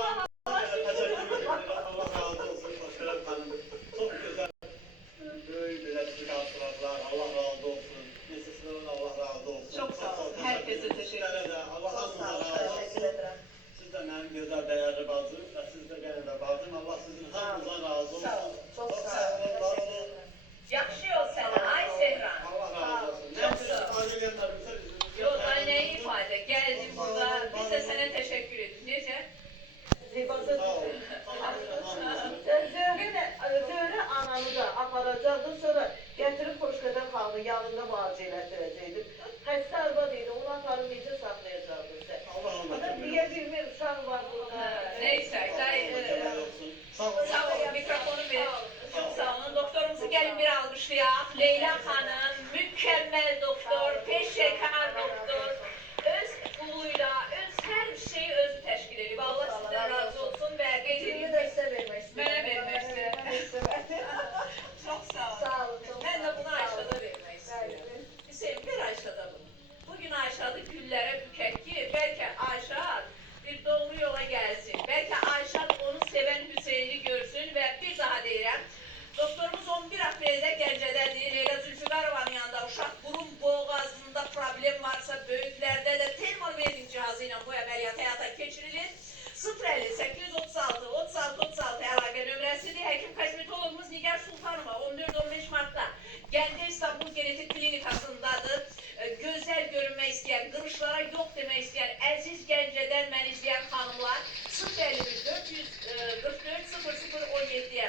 Allah razı olsun Şeref Hanım. Çok güzel. Böyle çıkarttılar. Allah razı olsun. Nesisinin Allah razı olsun. Çok sağ olun. Herkese teşekkür ederim. Allah razı olsun. Siz de benim güzel değerli bacım ve siz de benim de bacım. Allah sizin hamınıza razı olsun. Sağ olun. Çok sağ olun. Var olun. Yaxşı yol sənə, ay Sehran. Allah razı olsun. Çok sağ ol. Yok, Yok, ay ne ifade. Geldin burada. Biz de sana teşekkür ediyoruz. Necə? Sağ olun. Zöhrə ananı da aparacaqdı, sonra gətirib Xoşqədəm xanımın yanında müalicə elətdirəcəkdim. Xəstə arvad idi, onu aparıb necə saxlayacaqdı sən? Allah Allah. Niyə bilmir, uşaq var burada. Neyse, Sağ olun. sağ olun. Mikrofonu ver. Çok sağ olun. Doktorumuzu gelin bir alkışlayaq. Leyla Hanım, mükemmel doktor, peşekar doktor. Öz puluyla, öz her şeyi özü təşkil edir. Allah sizden razı olsun ve geceliğini Kimi də sizə vermək istəyirəm. mənə vermək istəyirəm. Çok sağ olun. Sağ olun, çok Ben de sağ olun. bunu Ayşe'de vermek istiyorum. Hüseyin ver Ayşe'de bunu. Bugün Ayşe'de güllere bükek ki belki Ayşe bir doğru yola gelsin. Belki Ayşe onu seven Hüseyin'i görsün ve bir daha deyirəm. Doktorumuz 11 Aprel'de Gəncədədir. Leyla Zülfüqarovanın yanında uşaq burun boğazında problem varsa böyüklerde de termal verdiğim cihazı ile bu əməliyyat həyata keçirilir. 050 836 36 36 əlaqə nömrəsidir. Həkim kozmetologumuz Nigar Sultanova 14-15 Mart'ta Gəncə İstanbul Genetik Klinikasındadır. Gözəl görünmək istəyən, qırışlara yox demək istəyən, əziz Gəncədən məni izləyən xanımlar 051 444 0017'ye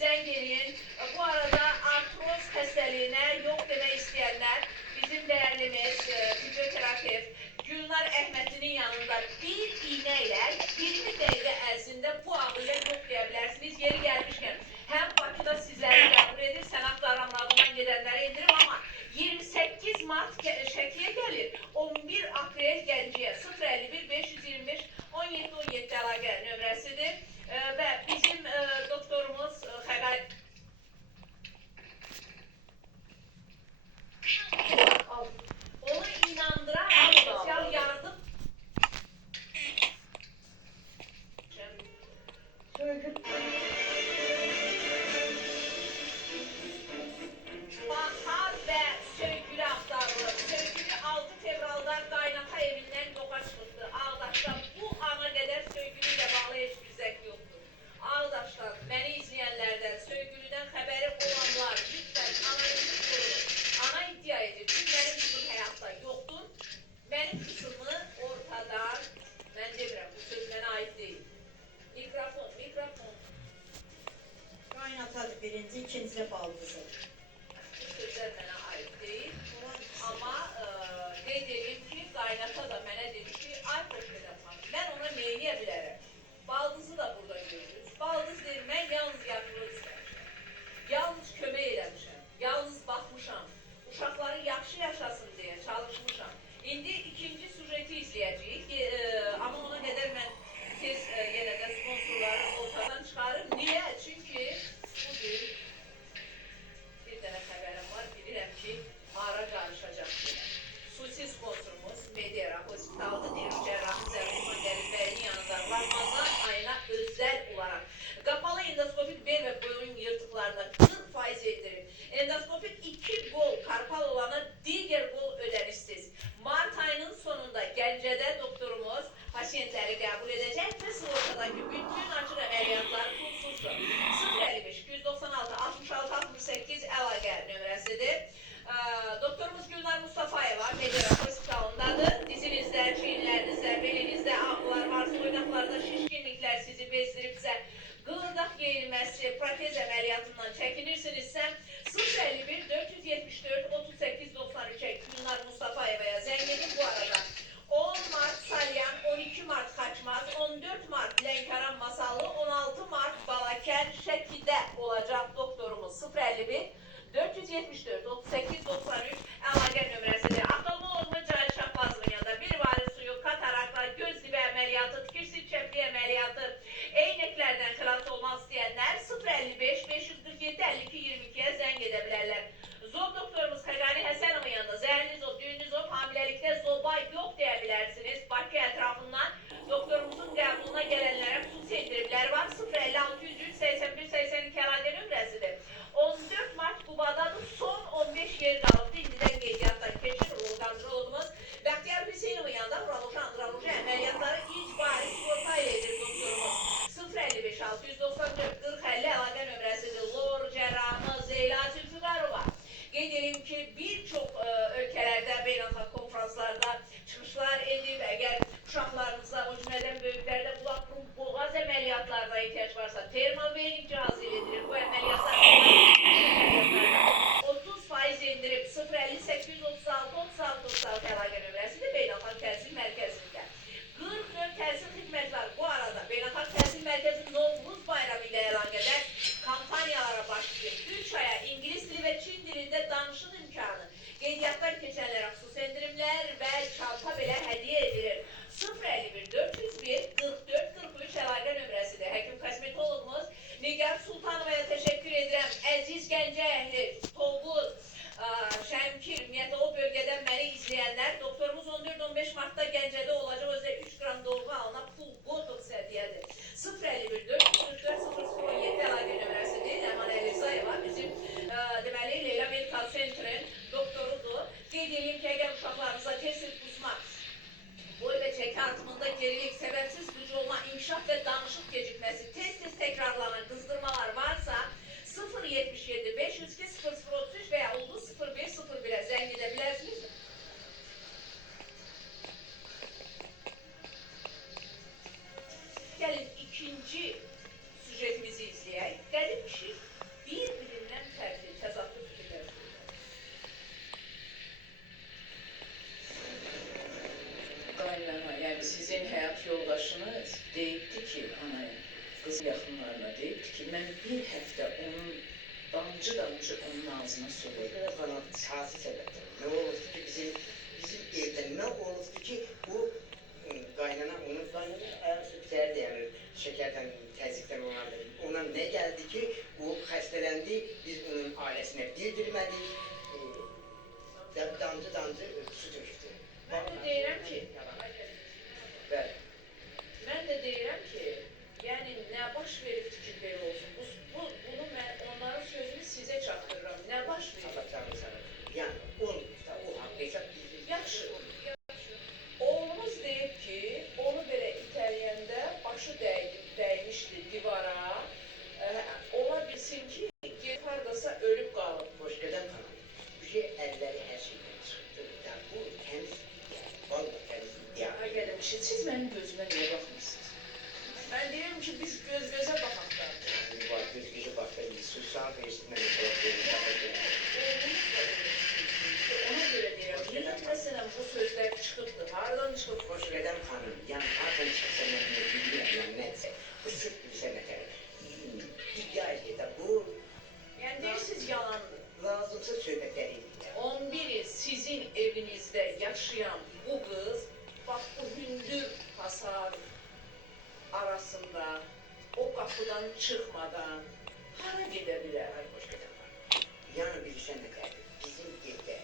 zəng eləyin. Bu arada artroz xəstəliyinə yox demək istəyənlər bizim dəyərlimiz fizyoterapevt Gülnar Əhmədlinin yanında bir iğne ilə 20 dəqiqə ərzində bu ağrıya yox deyə bilərsiniz. Yeri gəlmişkən həm Bakıda sizləri qəbul edir, sənət qaramlarından gedənləri indirim, amma 28 Mart Şəkiyə gəlir, 11 Aprel Gəncəyə 051 525 17 17 əlaqə nömrəsidir və bizim doktorumuz xəbər onu inandıran sosyal yardım Bahar ve Söygülü aktarılır. Söygülü 6 fevralda qaynata evindən yoxa çıxıbdı. Ağdaşda bu ana qədər Söygülü ilə bağlı heç bir zəng yoxdur. Ağdaşdan, məni izləyənlərdən, Söygülüdən xəbəri olanlar lütfən analizi sorun. Ana iddia edir ki, mənim qızım həyatda yoxdur. Mənim qızımı ortadan, mən demirəm, bu söz mənə aid deyil. Mikrofon. Qaynatadır birinci, ikinci də baldızı. Bu sözlər mənə aid deyil. Amma qeyd edeyim ki, qaynata da mənə dedi ki, ay Xoşqədəm xanım, mən ona neyləyə bilərəm? Baldızı da burada görürüz. Baldız deyir, mən yalnız yaxşılıq istəmişəm. Yalnız kömək eləmişəm. Yalnız baxmışam. Uşaqları yaxşı yaşasın deyə çalışmışam. İndi ikinci sujeti izləyəcəyik. Amma ona qədər mən tez yenə də sponsorları ortadan çıxarım. Niyə? Çünki bugün bir dənə xəbərim var. Bilirəm ki, ara qarışacaq belə. Xüsusi sponsorumuz Medera Hospital'da Nehru Cərrahı Zərrəman Dəlibəyinin yanında Ramazan ayına özel olaraq qapalı endoskopik bel və boyun yırtıqlarına 40% indirim. Endoskopik 2 gol karpal olana digər gol ödənişsiz. Mart ayının sonunda Gəncədə doktorumuz pasiyentləri qəbul edəcək və sığortadakı bütün açıq əməliyyatlar pulsuzdur. 055 296 66 68 əlaqə nömrəsidir. Doktorumuz Gülnar Mustafayeva Medera Hospitalındadır. Dizinizdə, çiyinlərinizdə, belinizdə ağrılar varsa, oynaqlarda şişkinliklər sizi bezdiribsə, qığırdaq yeyilməsi, protez əməliyyatından çəkinirsinizsə 051 474 38 93'e Gülnar Mustafayeva'ya zəng edin. Bu arada 10 Mart Salyan, 12 Mart Xaçmaz, 14 Mart Lənkəran Masallı, 16 Mart Balakən Şəkidə olacaq doktorumuz 051 474 38 93 əlaqə nömrəsidir. Avtomobil Cahil Şahbazovun yanında bir varı suyu, kataraklar, göz dibi əməliyyatı, tikirsiz çəpli əməliyyatı, eynəklərdən xilas olmaq istəyənlər 055 694 40 50 əlaqə nömrəsidir. Lor Cərrahımız Zeyla Zülfüqarova. Qeyd edim ki, bir çox ölkələrdə, beynəlxalq konfranslarda çıxışlar edib, əgər uşaqlarınızda, o cümlədən böyüklərdə qulaq burun boğaz əməliyyatlarına ehtiyac varsa, termovening cihazı ilə edilir. Bu əməliyyatlar 30% endirib 050 836 36 36 əlaqə nömrəsidir beynəlxalq təhsil mərkəzində. 40 növ təhsil xidməti var. Bu arada beynəlxalq təhsil mərkəzi Novruz bayramı ilə əlaqədar kampaniyalara başlayıb. 3 aya İngilis dili və Çin dilində danışıq imkanı, qeydiyyatdan keçənlərə xüsusi endirimlər və çanta belə hədiyyə edilir. 051 401 44 43 əlaqə nömrəsidir. Həkim kosmetologumuz Nigar Sultanovaya təşəkkür edirəm. Əziz Gəncə əhli, Tovuz, Şəmkir, ümumiyyətlə o bölgədən məni izləyənlər, doktorumuz 14-15 martda Gəncədə olacaq, özdə 3 qram dolğu alına pul botoks hədiyyədir. 051 444 0017 əlaqə nömrəsidir. Ləman Əlizayeva bizim deməli Leyla Medical Center'ın doktorudur. Qeyd edeyim ki, əgər uşaqlarınıza tez-tez qusma, boy və çəki artımında gerilik, səbəbsiz güc olma, inkişaf və danışıq gecikməsi, tez-tez təkrarlanan qızdırmalar varsa 077 502 0033 və ya ulduz 0101-ə zəng edə bilərsiniz. Gəlin ikinci süjetimizi izləyək. Qədim kişi bir-birindən fərqli, təzadlı fikirlər söyləyir. Qaynana, yəni sizin həyat yoldaşınız deyibdi ki, anaya, qız yaxınlarına deyibdi ki, mən bir həftə onun damcı onun ağzına su qoydum. Bana siyasi sebepler. Ne olurdu ki bizim evde ne olurdu ki bu kaynana ayağını sütler yani şekerden, tezlikten ona ne geldi ki o hastelendi, biz onun ailesine bildirmedik. Damcı su döktü. Mən də deyirəm ki, Bəli. mən də deyirəm ki, yəni nə baş veribdir ki, belə olsun. Bunu mən onların sözünü sizə çatdırıram. Nə baş verib? Allah canı sana. Yani o hakkıysa bizim. Yaxşı. Oğlumuz deyib ki, onu belə itələyəndə başı dəymişdi divara. Ola bilsin ki, gedib hardasa ölüb qalıb. Hoşgörden kanal. Bu şey elleri her şeyden çıktı. Yani bu temiz yani. Vallahi temiz yani. Ay gəlin, siz mənim gözümə niyə baxmırsınız? Mən deyirəm ki, biz göz-gözə baxaq da. Yani var göz göze bakayım. Susam değiştirmeni çalışıyorum. Ona görə deyirəm, niyə məsələn bu sözlər çıxıbdır, haradan çıxıb? Hoşgörden kanal. Yani zaten çıksa ne biliyorum yani neyse. Bu sırf bir senete. İddia ediyor da bu Yəni deyirsiniz yalandır. lazımsa söhbetleri. 11 il sizin evinizdə yaşayan bu qız, bax bu hündür hasar arasında, o qapıdan çıxmadan hara gedə bilər? Ay hoşgörden var. Yani bir sen de kaybet. Bizim evde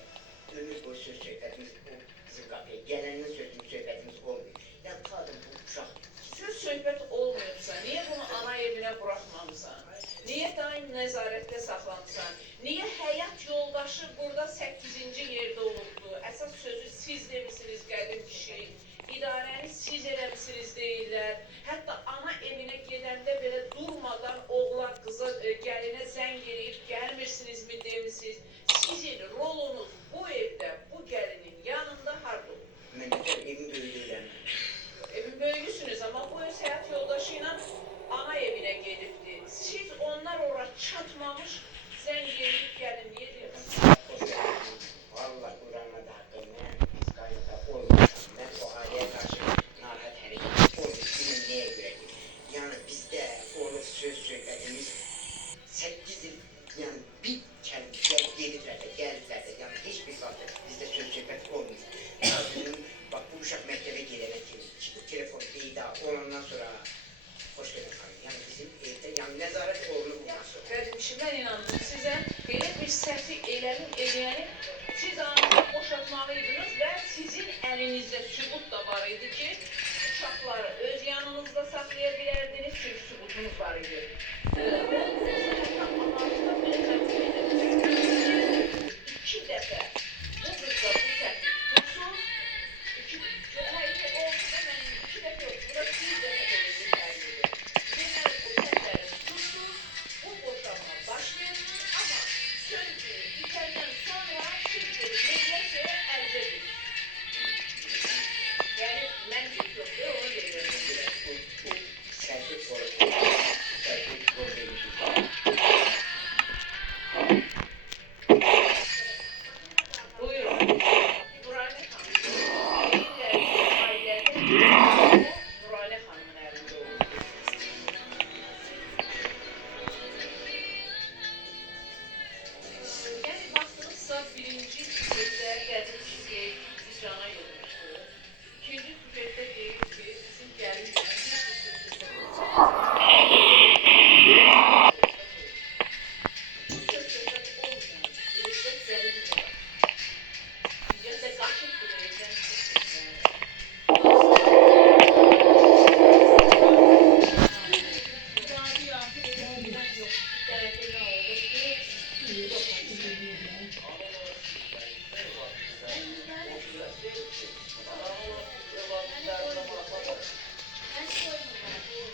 ömür boyu söz söhbetimiz bu bizim kapıya. Gelenle sözümüz söhbetimiz olmuyor. Yani kadın bu uşak. Söz söhbət olmuyorsa, niyə bunu ana evinə buraxmamısan? Niyə daim nəzarətdə saxlamısan? Niyə həyat yoldaşı burada 8-ci yerdə olubdu? Əsas sözü siz demisiniz qədim kişi. İdarəni siz eləmisiniz deyirlər. Hətta ana evinə gedəndə belə durmadan oğlan, qıza, gəlinə zəng eləyib gəlmirsinizmi demisiniz. Sizin rolunuz bu evdə, bu gəlinin yanında harda olur? Ben de evin büyüdüğüyle. Evin böyüksünüz ama bu öz həyat yoldaşıyla ana evinə gedibdi. Siz onlar ora çatmamış, zəng eləyib gəlin, niyə deyirsiniz? Vallahi Kur'an'a da hakkım biz kaynata olmuyoruz. Ben o aileye karşı narahat hareket olmuş. Bilmem neye göre. Yani bizde oğlum söz söhbetimiz 8 yıl yani bir kelime geldiler de yani hiçbir vakit bizde söz söhbet olmuyor. Kadının bak bu uşak mektebe gelene telefon değil daha ondan sonra hoş geldin hanım. Yani bizim evde yani nezaret oğlu bulmaz. Qədim işi, mən inandım sizə, belə bir səhvi eləyəni siz anında boşaltmalıydınız və sizin əlinizdə sübut da var idi ki, uşaqları öz yanınızda saxlaya bilərdiniz, çünki sübutunuz var idi. İki dəfə bu qızda bu səhvi tutsun, olsa da mənim 2 dəfə yox, bura 1 dəfə belə bir səhvi. Deməli, bu səhvi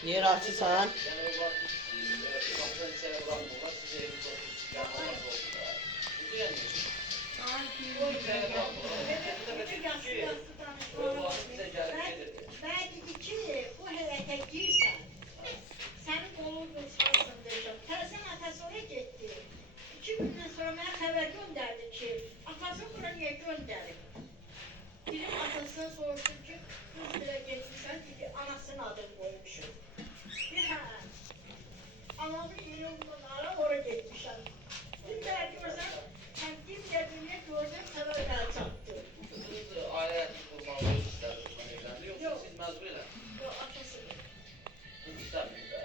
Yer açırsan. Yəni o vaxt qapıdan içəri buraxmırlar, siz evinizdə oturursunuz, yaxınız olsunlar. Bu yəni, içəri buraxmırlar. Bir dəfə dedik ki, övladı bizə gəlib gedirdi. Ben dedi ki, bu heyete girsen, senin kolun kursarsın dedim. Tersen atası oraya gitti. 2 günden sonra bana haber gönderdi ki, atası buraya gönderdi. Birim atasına soruştum ki, kız bile geçmişsen dedi, anasının adını koymuşum. Bir ha, anamın yeri onlara oraya gitmişim. Bir de görsem, kendim dediğine görsem sana gel çattı. Kızınız ailə həyatını qurmağı istər, evləndi, yoxsa siz məcbur elə? Yok, atası. Qız istəmir də.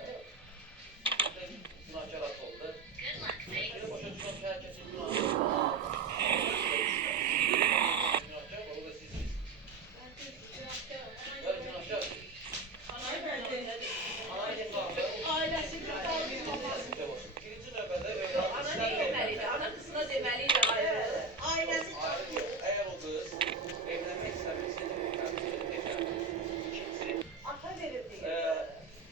Günahkar at oldu. Belə başa düşürəm ki, hər kəsin günahı var. Günahkar var, o da sizsiniz. Ben de günahkar. Bəli, günahkar. Ana yetağında, Ailesini kaldırmaması. birinci növbədə Ana övladı ne istəmir. deməliydi? Ana qızına deməliydi ayrı. Ailesi Ayrı yox. Əgər o qız evlənmək istəmirsə, İkincisi, Ata verir Ee, deyir.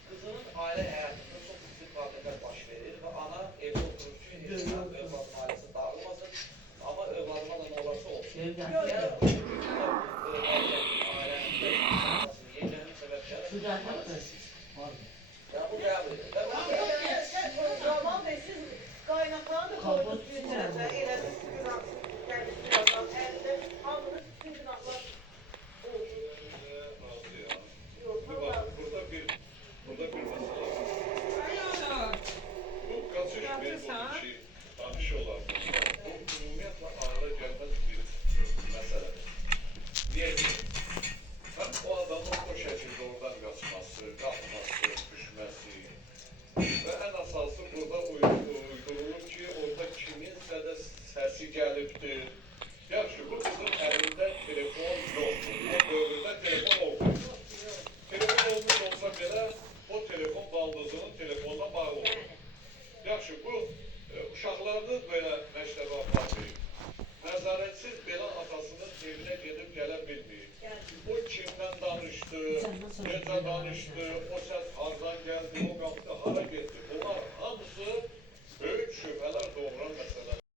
Kızının aile hayatında çok ciddi problemler baş verir ve ana evde oturur ki övladın ailesi dağılmasın ama övladıma da ne olursa olsun. Yani ailenin sebepleri ya bu qəbul edir. Zaman Bey, siz qaynaqları da koydunuz bir tərəfə, elədiniz günah, gəldiniz birazdan, əlində hamınız bütün günahlar oldu. Yok, valla. Burada bir mesele var. Bu kaçış memuru ki, danışıyorlar burada. Bu ümumiyyətlə ağla gəlməz bir məsələdir. Niyə ki, həm o adamın o şəkildə oradan qaçması, qalxması, düşməsi və ən əsası burada uydurulur ki, orada kiminsə də səsi gəlibdir. Yaxşı, bu qızın əlində telefon yoxdur. O dövrdə telefon olmuyor. Telefon olmuş olsa belə, o telefon baldızının telefonuna bağlı olur. Yaxşı, bu uşaqlarını belə məktəbə aparmayıb. Nəzarətsiz belə atasının evinə gedib gələ bilməyib. O kimdən danışdı, necə danışdı, o səs hardan